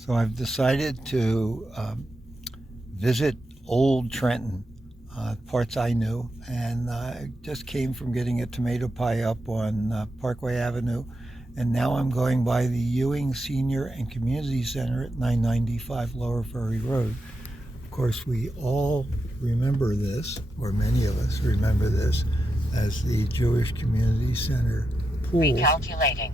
So I've decided to visit old Trenton, parts I knew, and I just came from getting a tomato pie up on Parkway Avenue, and now I'm going by the Ewing Senior and Community Center at 995 Lower Ferry Road. Of course, we all remember this, or many of us remember this, as the Jewish Community Center pool. Recalculating.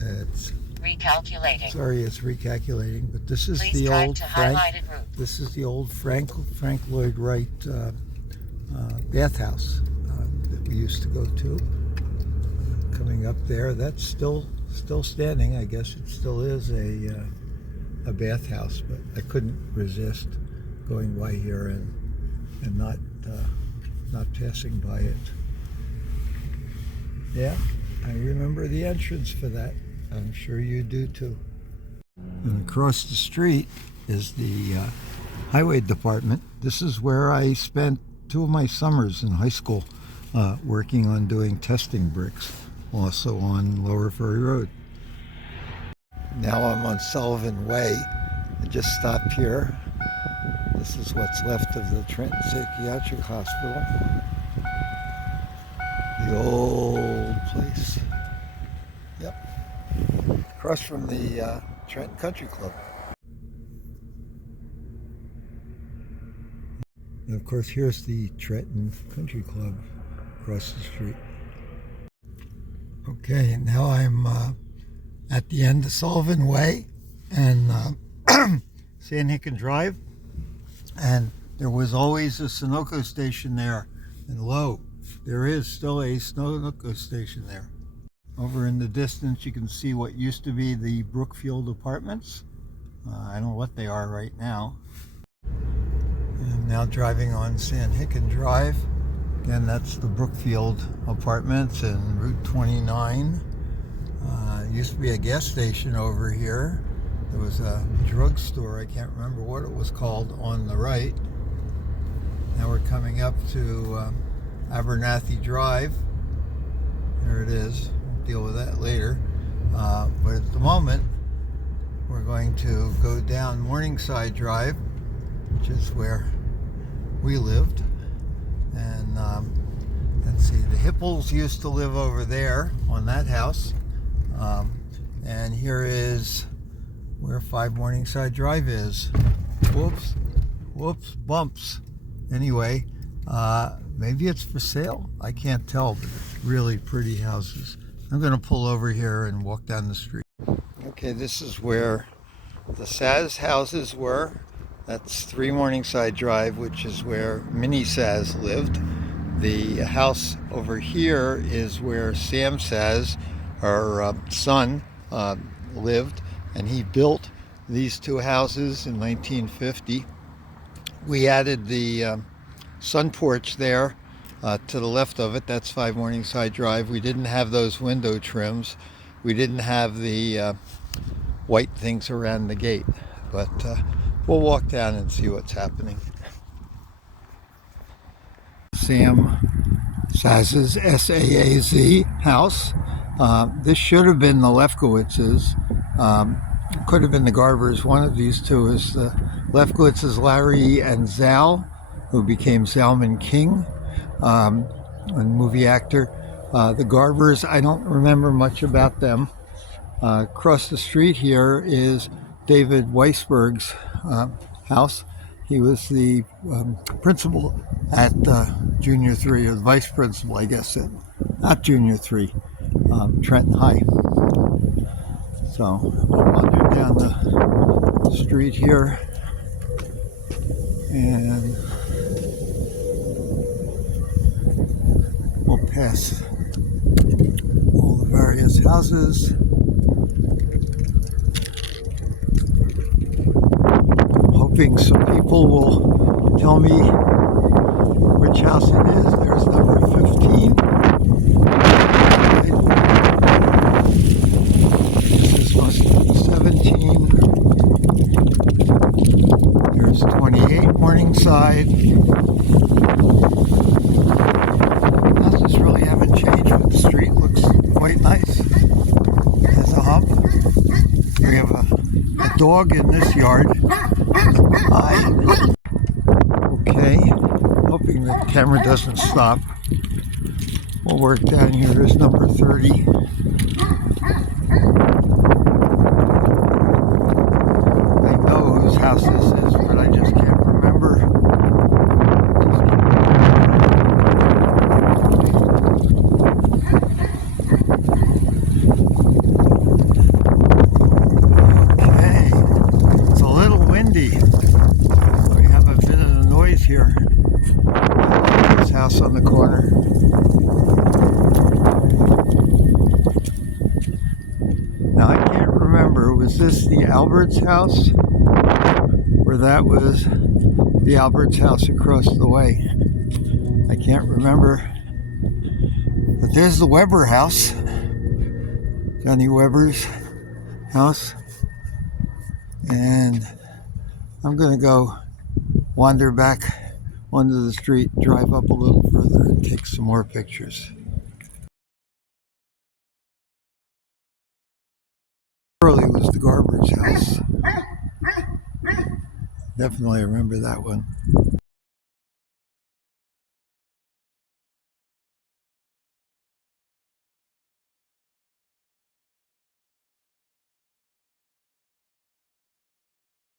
It's Recalculating. Sorry, it's recalculating, but this is Please the drive old to Frank. highlighted route. This is the old Frank Lloyd Wright bathhouse that we used to go to. Coming up there, that's still standing. I guess it still is a bathhouse, but I couldn't resist going by here and not passing by it. Yeah, I remember the entrance for that. I'm sure you do too. And across the street is the highway department. This is where I spent 2 of my summers in high school working on doing testing bricks, also on Lower Ferry Road. Now I'm on Sullivan Way. I just stopped here. This is what's left of the Trenton Psychiatric Hospital. The old place. Yep. Across from the Trenton Country Club. And of course, here's the Trenton Country Club across the street. Okay, now I'm at the end of Sullivan Way and Sandhicken Drive. And there was always a Sunoco station there. And lo, there is still a Sunoco station there. Over in the distance, you can see what used to be the Brookfield Apartments. I don't know what they are right now. I'm now driving on Sandhicken Drive. Again, that's the Brookfield Apartments and Route 29. Used to be a gas station over here. There was a drugstore, I can't remember what it was called, on the right. Now we're coming up to Abernathy Drive. There it is. We'll deal with that later. But at the moment, we're going to go down Morningside Drive, which is where we lived. And let's see, the Hipples used to live over there on that house. And here is where 5 Morningside Drive is. Whoops, bumps. Anyway, maybe it's for sale. I can't tell, but it's really pretty houses. I'm going to pull over here and walk down the street. Okay, this is where the Saz houses were. That's 3 Morningside Drive, which is where Minnie Saz lived. The house over here is where Sam Saz, her son, lived, and he built these 2 houses in 1950. We added the sun porch there to the left of it. That's 5 Morningside Drive. We didn't have those window trims. We didn't have the white things around the gate, but we'll walk down and see what's happening. Sam Saz's S-A-A-Z house. This should have been the Lefkowitzes. Could have been the Garbers. One of these two is the Lefkowitzes, Larry and Zal, who became Zalman King, a movie actor. The Garbers, I don't remember much about them. Across the street here is David Weisberg's house. He was the principal at Junior 3, or the vice principal, I guess, at Junior 3, Trenton High. So we'll wander down the street here, and we'll pass all the various houses. I'm hoping some people will tell me which house it is. There's number 15. This must be 17. There's 28 Morningside. Houses really haven't changed, but the street looks quite nice. There's a hump. We have a dog in this yard. Hi. Okay, hoping the camera doesn't stop. We'll work down here. There's number 30. I know whose house this is, but I just can't remember. Okay, it's a little windy. We have a bit of a noise here. This house on the corner. Now I can't remember, was this the Albert's house? Or that was the Albert's house across the way? I can't remember. But there's the Weber house. Johnny Weber's house. And I'm gonna go wander back onto the street, drive up a little further and take some more pictures. Early was the Garber's house. Definitely remember that one.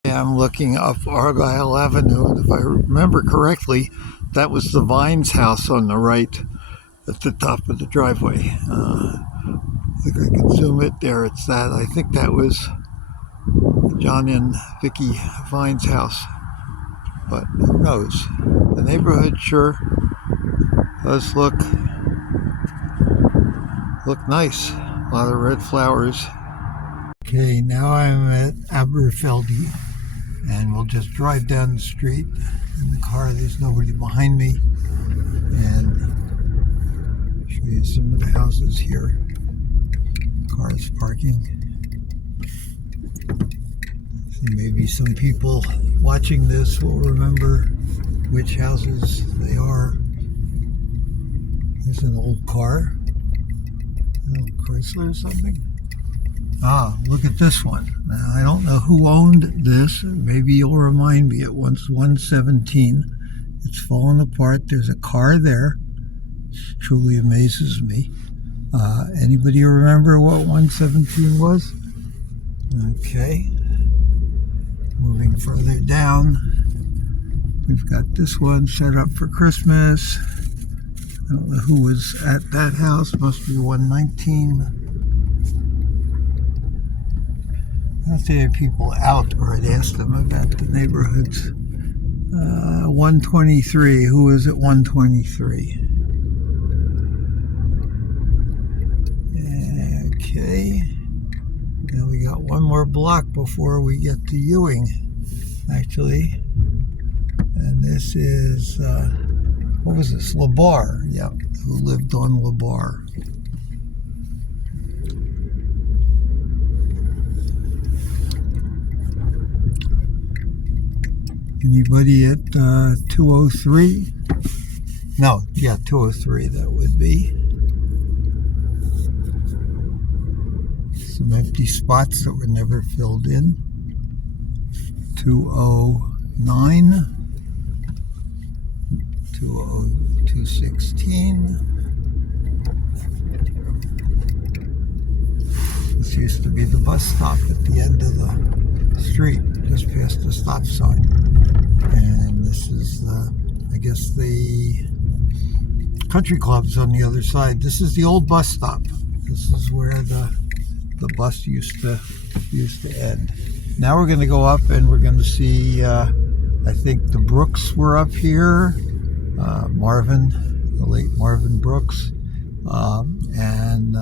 I'm looking up Argyle Avenue, and if I remember correctly, that was the Vines house on the right at the top of the driveway. I think I can zoom it there. It's that. I think that was John and Vicky Vine's house, but who knows? The neighborhood sure does look nice. A lot of red flowers. Okay, now I'm at Aberfeldy, and we'll just drive down the street in the car. There's nobody behind me, and show you some of the houses here. Cars parking. So maybe some people watching this will remember which houses they are. There's an old car, an old Chrysler or something. Ah, look at this one. Now, I don't know who owned this. Maybe you'll remind me. It was 117. It's fallen apart. There's a car there. It truly amazes me. Anybody remember what 117 was? Okay. Moving further down, we've got this one set up for Christmas. I don't know who was at that house. Must be 119. I don't see any people out, or I'd ask them about the neighborhoods. 123. Who is at 123? Okay. Now we got one more block before we get to Ewing, actually. And this is, what was this? LeBar. Yep. Who lived on LeBar. Anybody at 203? No, yeah, 203 that would be. Some empty spots that were never filled in. 209. 216. This used to be the bus stop at the end of the street, just past the stop sign. And this is I guess the country club's on the other side. This is the old bus stop. This is where the bus used to end. Now we're going to go up and we're going to see, I think the Brooks were up here, Marvin, the late Marvin Brooks, and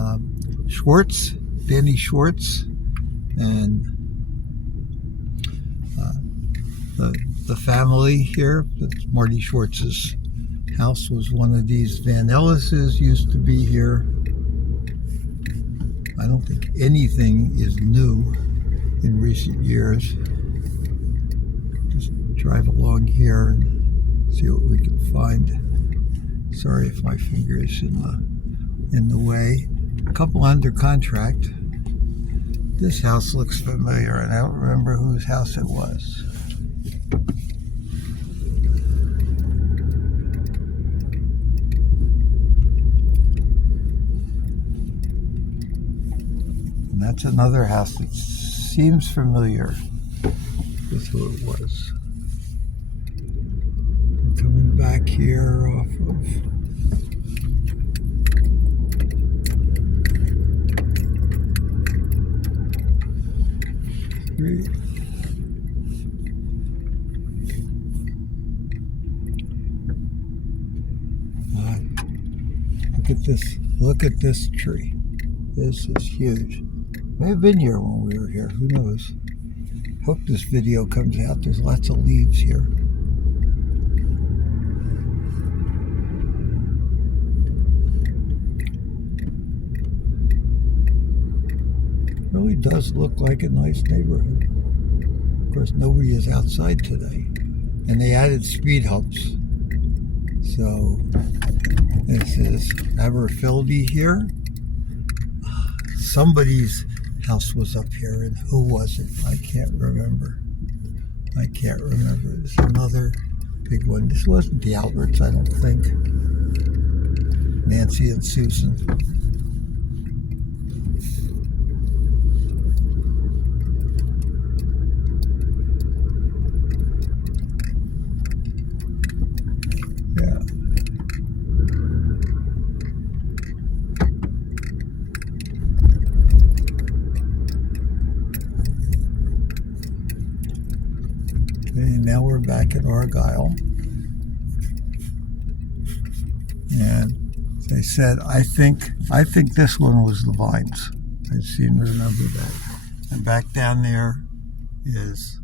Schwartz, Danny Schwartz, and the family here. That's Marty Schwartz's house was one of these Van Ellis's, used to be here. I don't think anything is new in recent years. Just drive along here and see what we can find. Sorry if my finger is in the way. A couple under contract. This house looks familiar, and I don't remember whose house it was. And that's another house that seems familiar with who it was. I'm coming back here off of Street. Look at this tree. This is huge. May have been here when we were here. Who knows? Hope this video comes out. There's lots of leaves here. Really does look like a nice neighborhood. Of course, nobody is outside today. And they added speed humps. So, this is Aberfeldy here. Somebody's house was up here, and who was it? I can't remember. It's another big one. This wasn't the Alberts, I don't think. Nancy and Susan. Yeah. And now we're back at Argyle. And as I said, I think this one was the Vines. I seem to remember that. And back down there is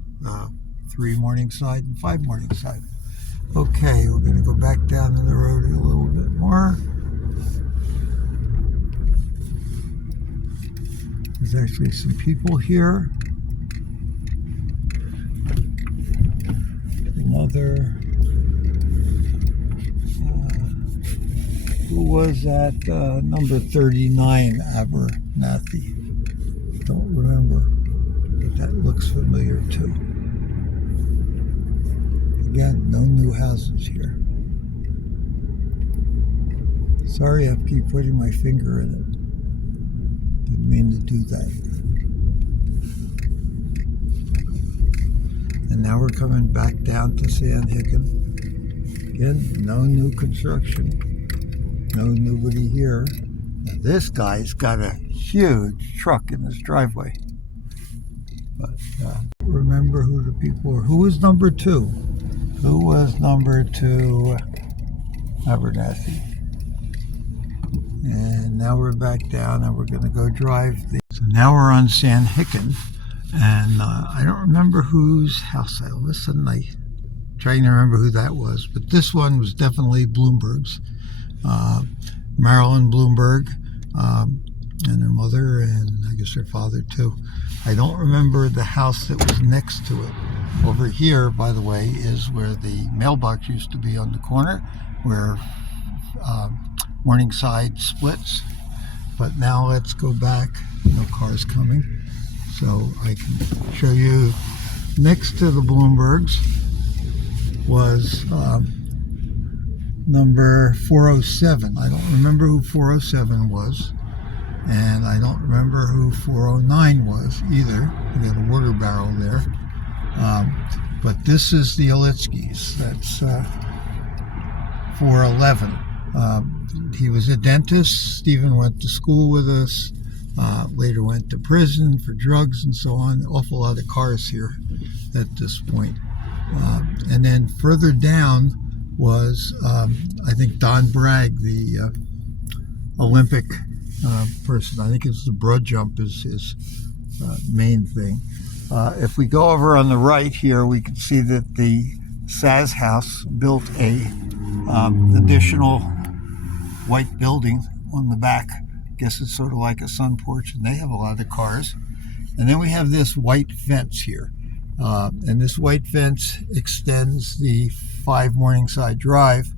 3 Morningside and 5 Morningside. Okay, we're going to go back down to the road a little bit more. There's actually some people here. Another, who was at number 39 Abernathy? Don't remember, but that looks familiar too. Again, no new houses here. Sorry, I keep putting my finger in it. Didn't mean to do that. And now we're coming back down to Sandhicken. Again, no new construction. No nobody here. Now this guy's got a huge truck in his driveway. But remember who the people were. Who was number 2? Who was number 2? Abernathy. And now we're back down and we're going to go drive. So now we're on Sandhicken. And I don't remember whose house I listened. I'm trying to remember who that was. But this one was definitely Bloomberg's. Marilyn Bloomberg and her mother, and I guess her father too. I don't remember the house that was next to it. Over here, by the way, is where the mailbox used to be on the corner, where Morningside splits. But now let's go back. No cars coming. So I can show you next to the Bloombergs was number 407. I don't remember who 407 was, and I don't remember who 409 was either. We got a water barrel there. But this is the Litzis. That's 411. He was a dentist. Stephen went to school with us. Later went to prison for drugs and so on. Awful lot of cars here at this point. And then further down was, I think, Don Bragg, the Olympic person. I think it's the broad jump is his main thing. If we go over on the right here, we can see that the Saz House built a additional white building on the back. Guess it's sort of like a sun porch, and they have a lot of cars. And then we have this white fence here. And this white fence extends the 5 Morningside Drive.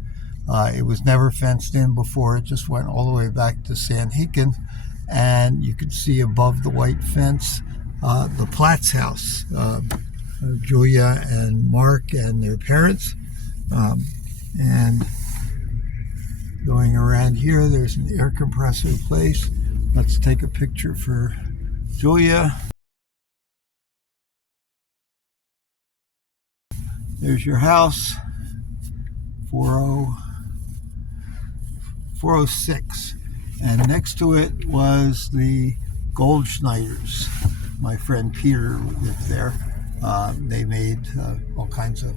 It was never fenced in before. It just went all the way back to Sandhicken. and you can see above the white fence the Platt's house, Julia and Mark and their parents. And going around here, there's an air compressor place. Let's take a picture for Julia. There's your house, 406. And next to it was the Goldschneiders. My friend Peter lived there. They made all kinds of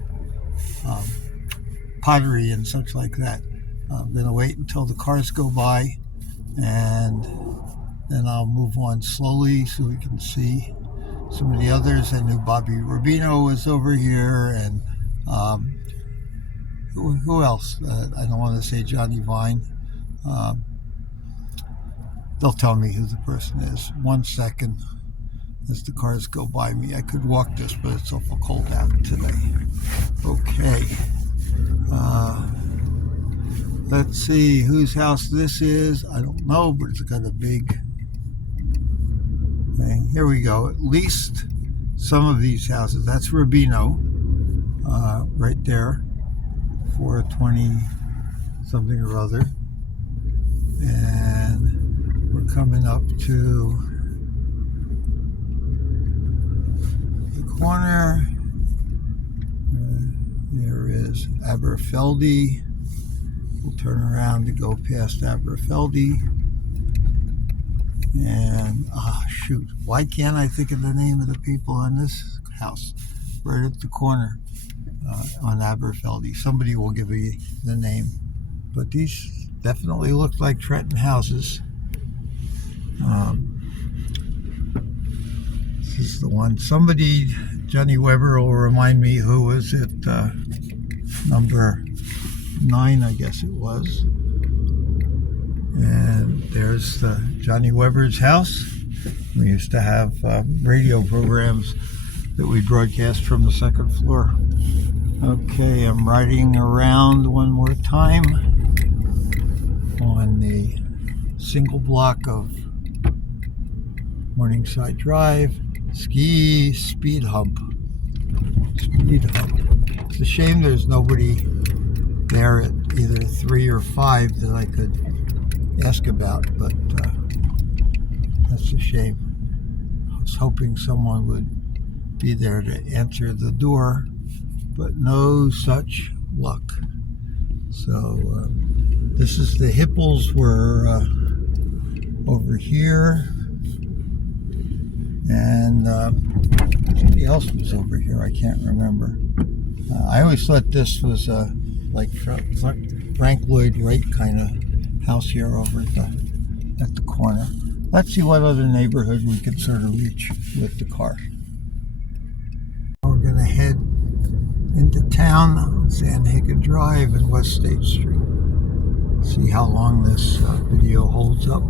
pottery and such like that. I'm going to wait until the cars go by, and then I'll move on slowly so we can see some of the others. I knew Bobby Rubino was over here, and who else? I don't want to say Johnny Vine. They'll tell me who the person is. 1 second as the cars go by me. I could walk this, but it's awful cold out today. Okay. Let's see whose house this is. I don't know, but it's got a big thing. Here we go. At least some of these houses. That's Rubino, right there, 420 something or other. And we're coming up to the corner. There is Aberfeldy. We'll turn around to go past Aberfeldy. And, shoot, why can't I think of the name of the people on this house? Right at the corner on Aberfeldy. Somebody will give me the name. But these definitely look like Trenton houses. This is the one. Somebody, Johnny Weber, will remind me who was at number 9, I guess it was. And there's Johnny Weber's house. We used to have radio programs that we broadcast from the second floor. Okay, I'm riding around one more time on the single block of Morningside Drive. Speed hump. It's a shame there's nobody there at either 3 or 5 that I could ask about, but that's a shame. I was hoping someone would be there to answer the door, but no such luck. So this is the Hipples were over here, and somebody else was over here. I can't remember. I always thought this was like Frank Lloyd Wright kind of house here over at the corner. Let's see what other neighborhood we can sort of reach with the car. We're going to head into town on Sanhagen Drive and West State Street. See how long this video holds up.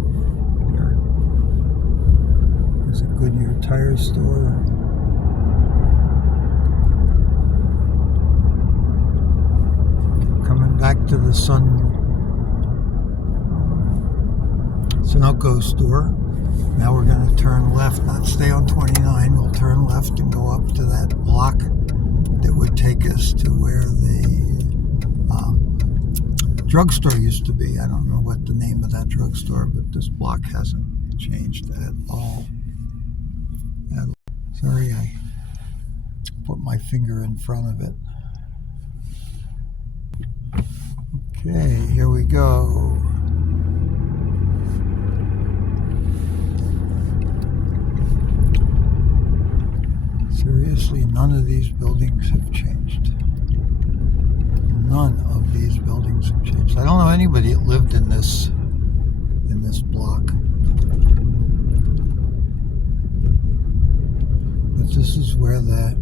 There's a Goodyear tire store. Coming back to the Sunoco store. Now we're going to turn left, not stay on 29. We'll turn left and go up to that block that would take us to where the drugstore used to be. I don't know what the name of that drugstore, but this block hasn't changed at all. Sorry, I put my finger in front of it. Okay, here we go. Seriously, none of these buildings have changed. None of these buildings have changed. I don't know anybody that lived in this block. But this is where the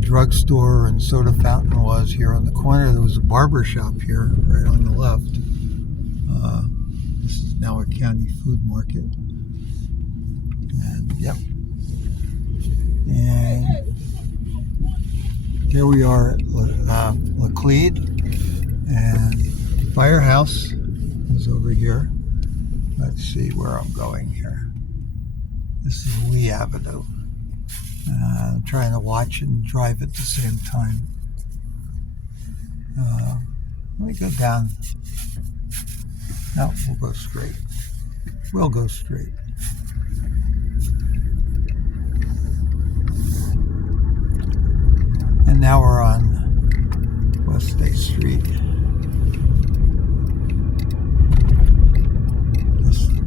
drugstore and soda fountain was here on the corner. There was a barber shop here right on the left. This is now a county food market. And yep. And here we are at Laclede, and Firehouse is over here. Let's see where I'm going here. This is Lee Avenue. I'm trying to watch and drive at the same time. Let me go down. No, we'll go straight. We'll go straight. And now we're on West State Street.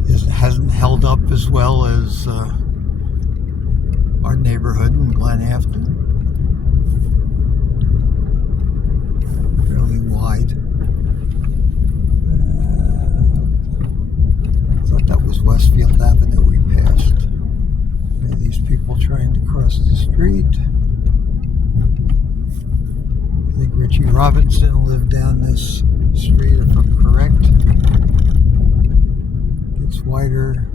This hasn't held up as well as our neighborhood in Glen, Afton. Fairly wide. I thought that was Westfield Avenue we passed. There are these people trying to cross the street. I think Richie Robinson lived down this street, if I'm correct. It's wider.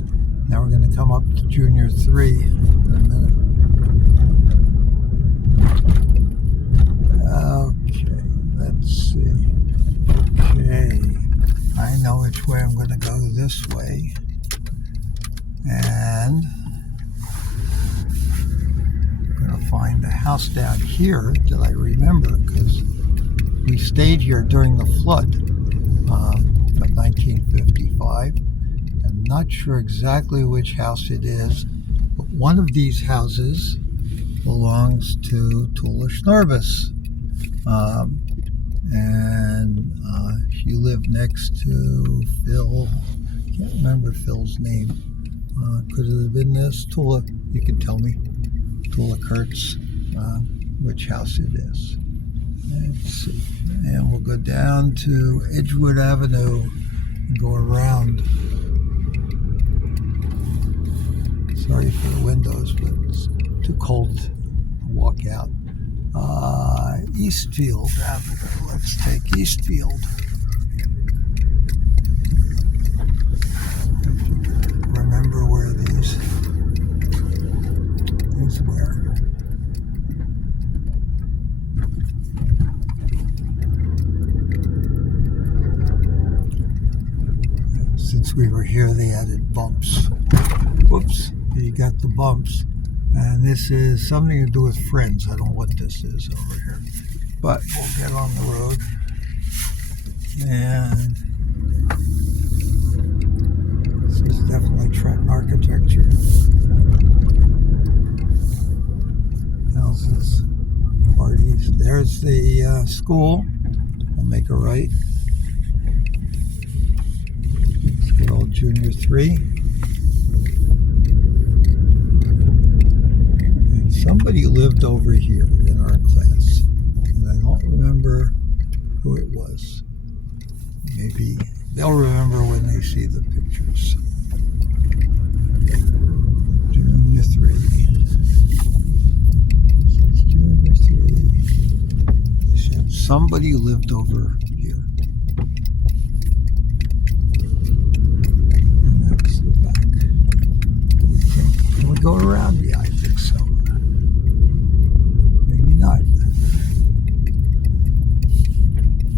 Now we're going to come up to Junior 3 in a minute. Okay, let's see. Okay, I know which way I'm going to go this way. And I'm going to find a house down here that I remember because we stayed here during the flood of 1955. I'm not sure exactly which house it is, but one of these houses belongs to Tula Schnorbus. And she lived next to Phil. I can't remember Phil's name. Could it have been this? Tula, you can tell me. Tula Kurtz, which house it is. Let's see. And we'll go down to Edgewood Avenue and go around. Sorry for the windows, but it's too cold to walk out. Eastfield Avenue. Let's take Eastfield. Remember where these were. Since we were here, they added bumps. Whoops, you got the bumps. And this is something to do with friends. I don't know what this is over here. But we'll get on the road. And this is definitely Trenton architecture. Houses, parties. There's the school. We'll make a right. It's good old Junior 3. Somebody lived over here in our class, and I don't remember who it was. Maybe they'll remember when they see the pictures. Junior 3. Junior 3. They said somebody lived over here. And that's the back. Can we go around? Yeah, I think so. Not.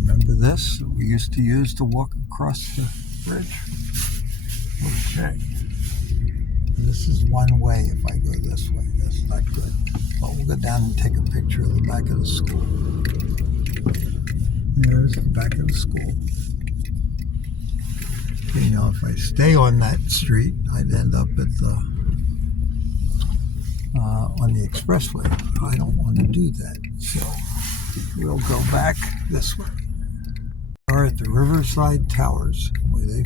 Remember this? We used to use to walk across the bridge. Okay. This is one way if I go this way. That's not good. But we'll go down and take a picture of the back of the school. There's the back of the school. You know, if I stay on that street, I'd end up at the on the expressway. I don't want to do that, so we'll go back this way. We are at the Riverside Towers. Boy,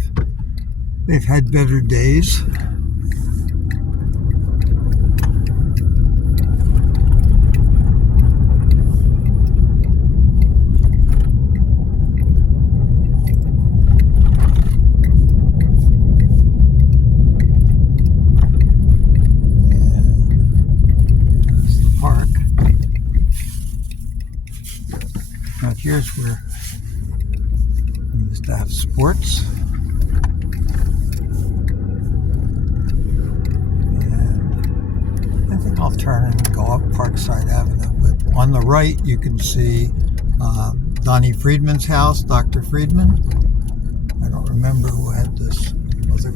they've had better days. Here's where we used to have sports. And I think I'll turn and go up Parkside Avenue. But on the right, you can see Donnie Friedman's house, Dr. Friedman. I don't remember who had this other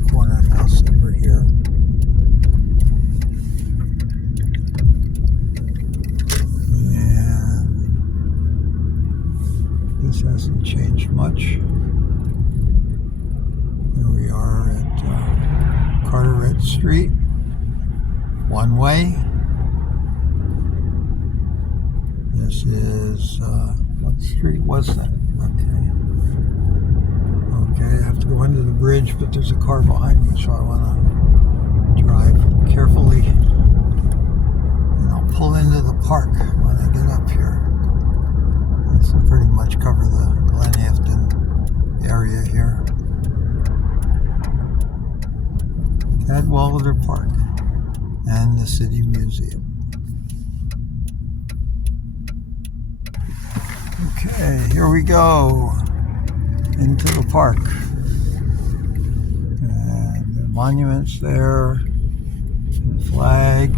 street, one way. This is, what street was that? Okay, I have to go under the bridge, but there's a car behind me, so I want to drive carefully. And I'll pull into the park when I get up here. This will pretty much cover the Glen Afton area here. Cadwalader Park and the City Museum. Okay, here we go into the park. And the monuments there, the flag.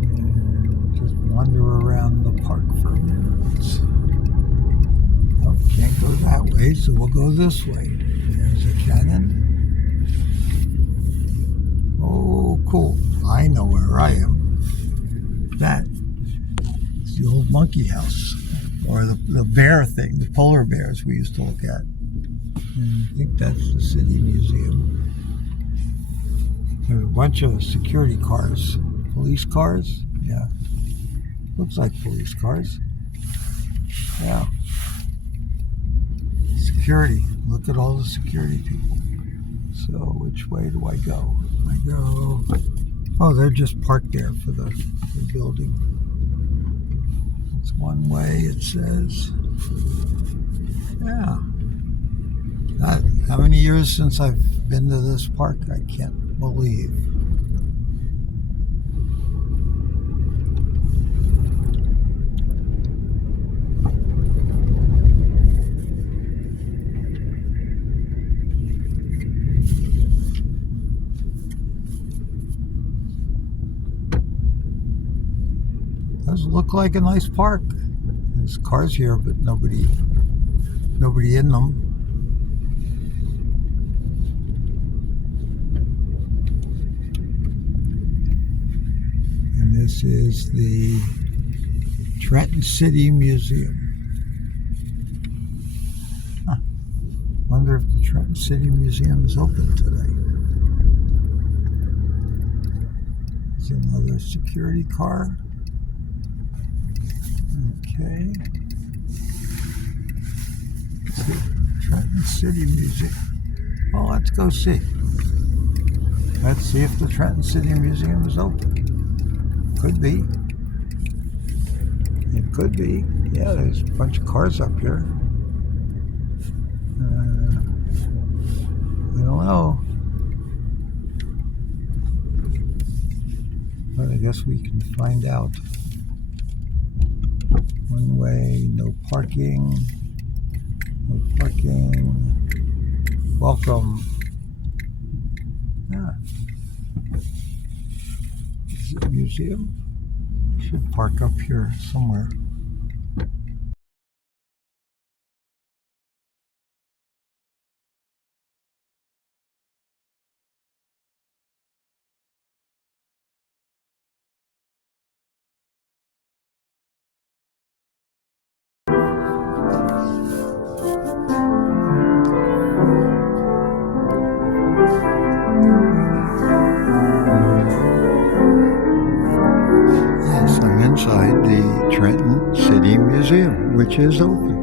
And just wander around the park for a minute. Oh, can't go that way, so we'll go this way. There's a cannon. Oh, cool. I know where I am. That is the old monkey house, or the bear thing, the polar bears we used to look at. And I think that's the City Museum. There's a bunch of security cars. Police cars? Yeah. Looks like police cars. Yeah. Security. Look at all the security people. So which way do I go? I go... Oh, they're just parked there for the building. It's one way, it says. Yeah. How many years since I've been to this park? I can't believe. Does look like a nice park. There's cars here, but nobody in them. And this is the Trenton City Museum. Huh. Wonder if the Trenton City Museum is open today. There's another security car. Okay. Trenton City Museum. Well, let's go see. Let's see if the Trenton City Museum is open. Could be. It could be. Yeah, there's a bunch of cars up here. I don't know. But I guess we can find out. One way, no parking. No parking. Welcome. Yeah. Is it a museum? Should park up here somewhere. Inside the Trenton City Museum, which is open.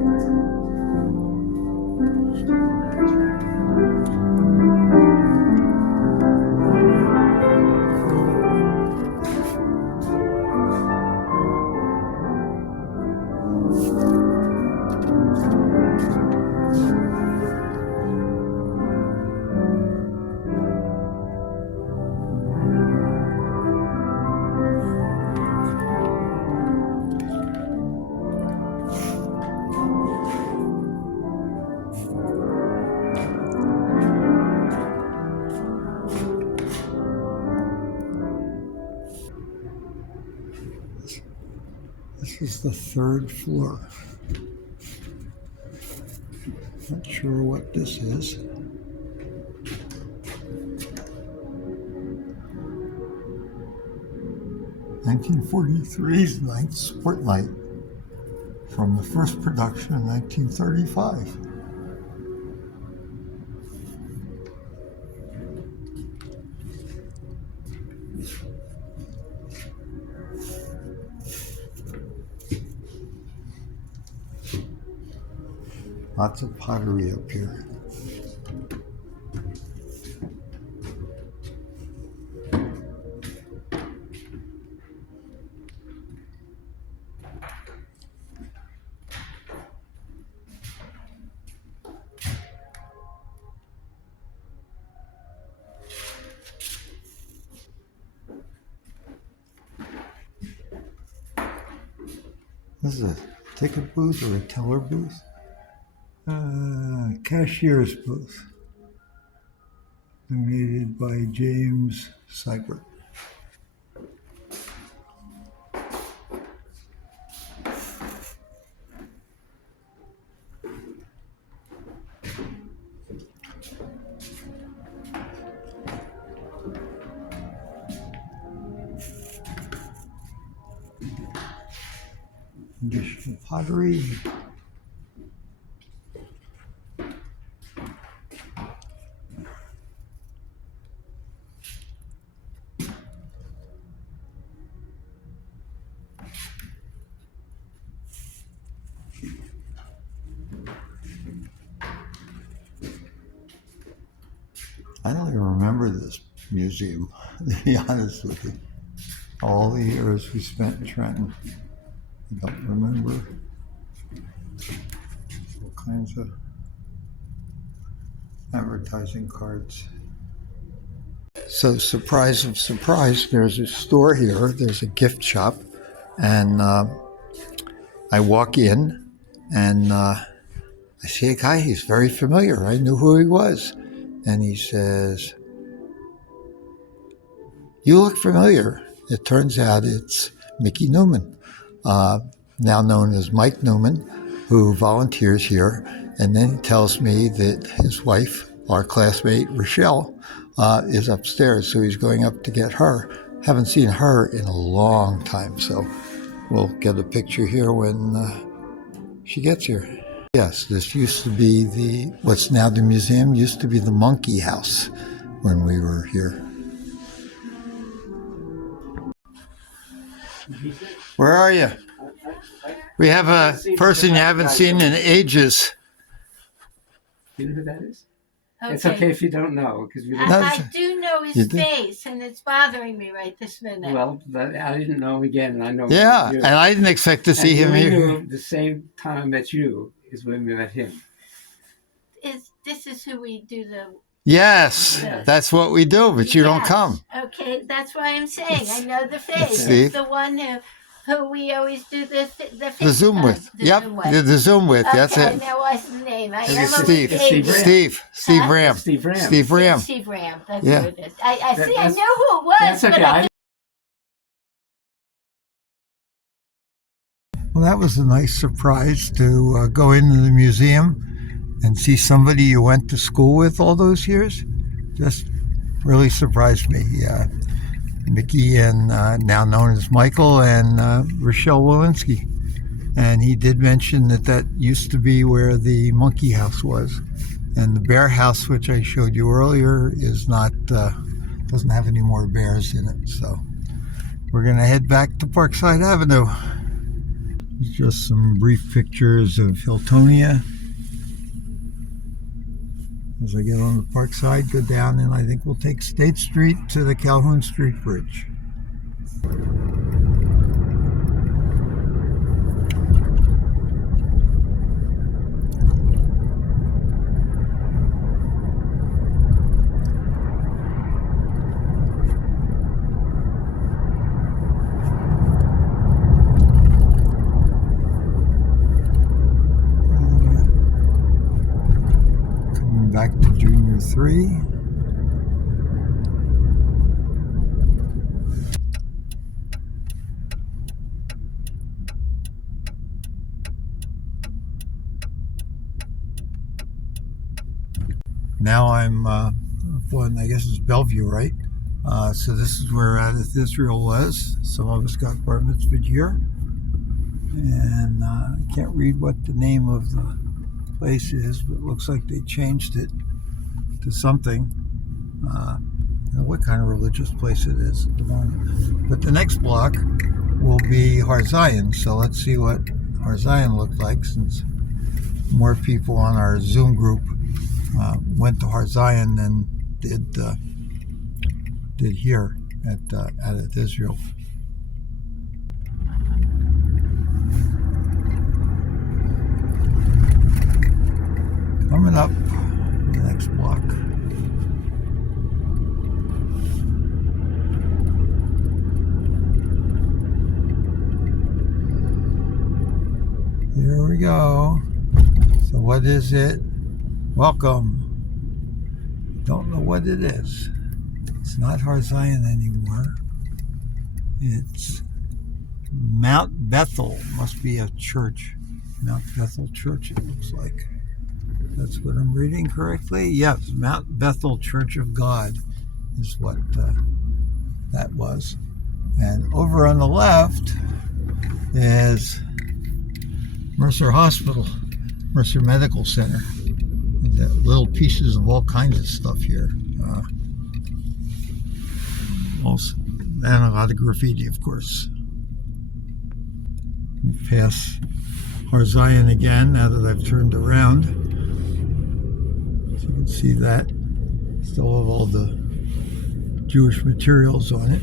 This is the third floor. Not sure what this is. (1943's Ninth Spotlight from the first production in 1935. Lots of pottery up here. This is a ticket booth or a teller booth? Cashier's booth. Donated by James Seibert. Additional pottery. I don't even remember this museum, to be honest with you. All the years we spent in Trenton, I don't remember. All kinds of advertising cards. So, surprise of surprise, there's a store here, there's a gift shop, and I walk in, and I see a guy, he's very familiar. I knew who he was. And he says, "You look familiar." It turns out it's Mickey Newman, now known as Mike Newman, who volunteers here. And then he tells me that his wife, our classmate Rochelle, is upstairs. So he's going up to get her. Haven't seen her in a long time. So we'll get a picture here when she gets here. Yes, this used to be what's now the museum, used to be the Monkey House when we were here. Where are you? We have a person you haven't seen in ages. You know who that is? Okay. It's okay if you don't know, because we didn't. I do know his face, and it's bothering me right this minute. Well, I didn't know him again, and I know. Yeah, you. and I didn't expect to see him we here. knew the same time I met you is when we met him. This is who we do the... Yes, that's what we do, but you don't Yes. come. Okay, that's why I'm saying I know the face. Steve. It's the one who we always do the The Zoom with. Yep, Zoom with. the Zoom with, that's Okay, it. now what's the name? I It's am Steve. a Steve. Steve Huh? Ram. Steve Ram. Steve Ram. Steve Ram, that's Yeah. who it is. I see, I That's- know who it was, That's but okay. I Well, that was a nice surprise to go into the museum and see somebody you went to school with all those years. Just really surprised me. Mickey and now known as Michael and Rochelle Walensky. And he did mention that used to be where the Monkey House was. And the Bear House, which I showed you earlier, is not, doesn't have any more bears in it. So we're going to head back to Parkside Avenue. Just some brief pictures of Hiltonia. As I get on the Parkside, go down, and I think we'll take State Street to the Calhoun Street Bridge. Back to Junior 3. Now I'm I guess it's Bellevue, right? So this is where Adith Israel was. Some of us got bar mitzvahed here. And I can't read what the name of the place is, but it looks like they changed it to something. I don't know what kind of religious place it is at the moment. But the next block will be Har Zion, so let's see what Har Zion looked like, since more people on our Zoom group went to Har Zion than did here at Israel. Coming up the next block. Here we go. So what is it? Welcome. Don't know what it is. It's not Har Zion anymore. It's Mount Bethel. Must be a church. Mount Bethel Church, it looks like. That's what I'm reading correctly? Yes, Mount Bethel Church of God is what that was. And over on the left is Mercer Hospital, Mercer Medical Center. Got little pieces of all kinds of stuff here. Also, and a lot of graffiti, of course. We pass Har Zion again now that I've turned around. So you can see that. Still have all the Jewish materials on it.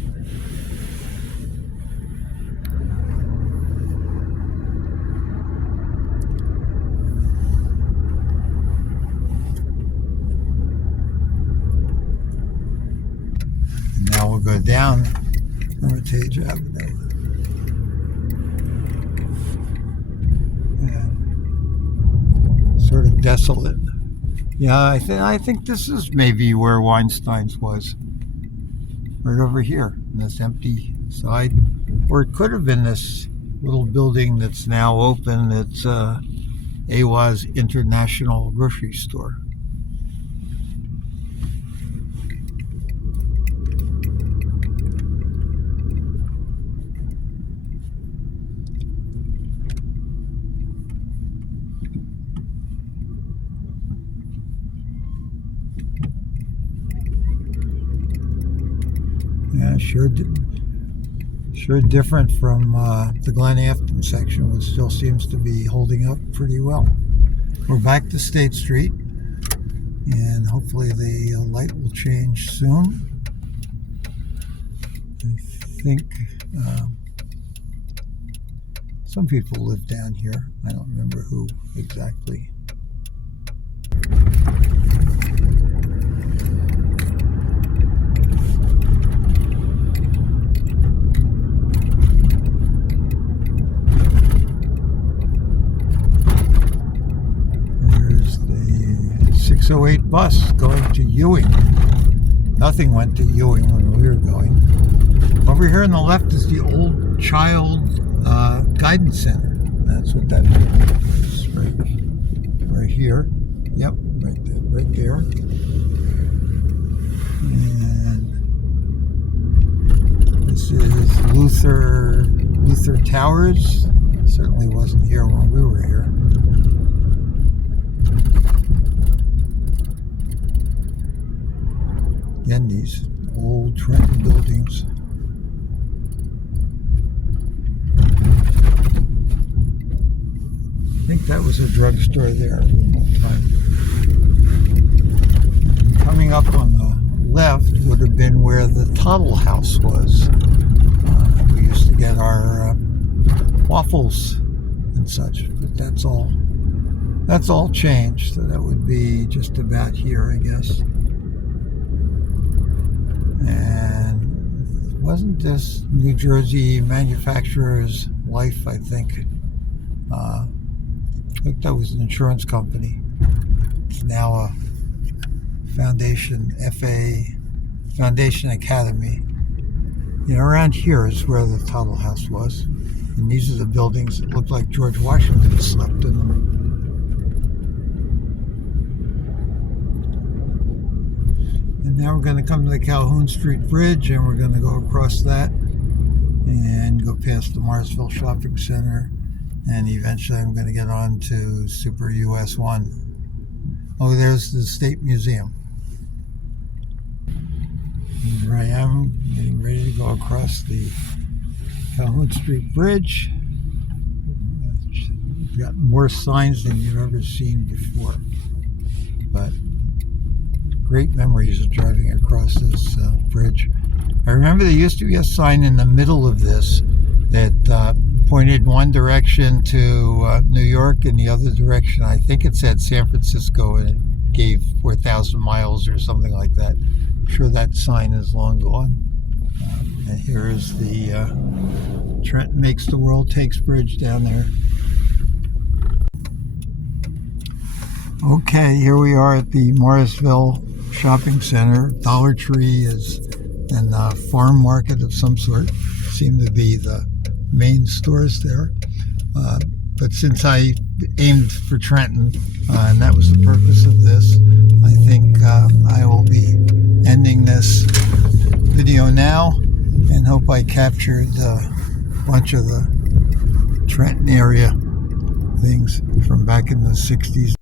Now we'll go down Hermitage Avenue. And sort of desolate. Yeah, I think this is maybe where Weinstein's was. Right over here, in this empty side. Or it could have been this little building that's now open. It's AWA's International Grocery Store. Yeah, sure different from the Glen Afton section, which still seems to be holding up pretty well. We're back to State Street, and hopefully the light will change soon. I think some people live down here. I don't remember who exactly. There's the 608 bus going to Ewing. Nothing went to Ewing when we were going. Over here on the left is the old child guidance center. That's what that is. Right here. Yep, right there. And this is Luther Towers. It certainly wasn't here when we were here. Again, these old Trenton buildings. I think that was a drugstore there at one time. Coming up on the left would have been where the Tuttle House was. We used to get our waffles and such, but that's all changed. So that would be just about here, I guess. And wasn't this New Jersey Manufacturers Life, I think? I think that was an insurance company. It's now a Foundation Academy. You know, around here is where the Tuttle House was. And these are the buildings that look like George Washington slept in them. And now we're going to come to the Calhoun Street Bridge, and we're going to go across that and go past the Morrisville Shopping Center. And eventually I'm going to get on to Super US 1. Oh, there's the State Museum. Here I am, getting ready to go across the Calhoun Street Bridge. got more signs than you've ever seen before. But great memories of driving across this bridge. I remember there used to be a sign in the middle of this that pointed one direction to New York and the other direction, I think it said San Francisco, and it gave 4,000 miles or something like that. I'm sure that sign is long gone. And here is the Trenton Makes the World Takes Bridge down there. Okay, here we are at the Morrisville Shopping Center. Dollar Tree is and farm market of some sort seem to be the main stores there. But since I aimed for Trenton, and that was the purpose of this, I think I will be ending this video now, and hope I captured a bunch of the Trenton area things from back in the 60s